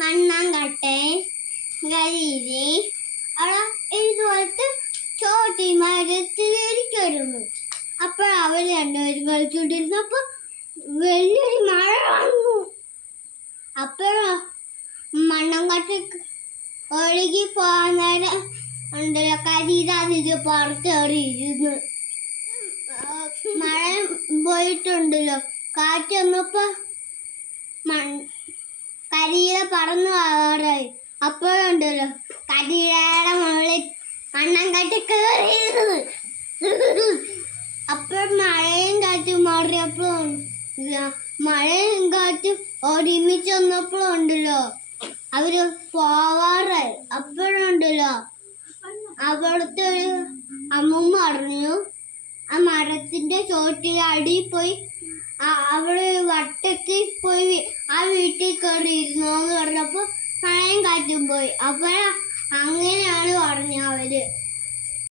മണ്ണാങ്കട്ടെ കരിയില് അവിടെ ഇതുപോലത്തെ ചോട്ടി മരത്തിലിരിക്കുന്നു. അപ്പോൾ അവർ രണ്ടുപേരും കളിച്ചുകൊണ്ടിരുന്നപ്പോൾ വലിയൊരു മഴ വന്നു. അപ്പോഴോ മണ്ണാങ്കട്ട ഒഴുകി പോകാൻ നേരം ഉണ്ടല്ലോ കരിയില അതിന് പുറത്തേറിയിരുന്നു. മഴ പോയിട്ടുണ്ടല്ലോ, കാറ്റ് വന്നപ്പോ കരിയില പറന്നു പോകാറായി. അപ്പോഴുണ്ടല്ലോ കരിയിലയുടെ മുകളിൽ മണ്ണാങ്കട്ട കയറിയിരുന്നു. അപ്പോൾ മഴയും കാറ്റും മാറിയപ്പോൾ മഴയും കാറ്റും ഒരുമിച്ച് വന്നപ്പോഴും ഉണ്ടല്ലോ അവര് പോവാറായി. അപ്പോഴുണ്ടല്ലോ അവിടുത്തെ ഒരു അമ്മൂമ്മ പറഞ്ഞു ആ മരത്തിന്റെ ചോട്ടിൽ അടിയിൽ പോയി അവള് വട്ടത്തിൽ പോയി ആ വീട്ടിൽ കയറി ഇരുന്നോന്ന് പറഞ്ഞപ്പോ മഴയും കാറ്റും പോയി. അപ്പോഴ അങ്ങനെയാണ് പറഞ്ഞത്.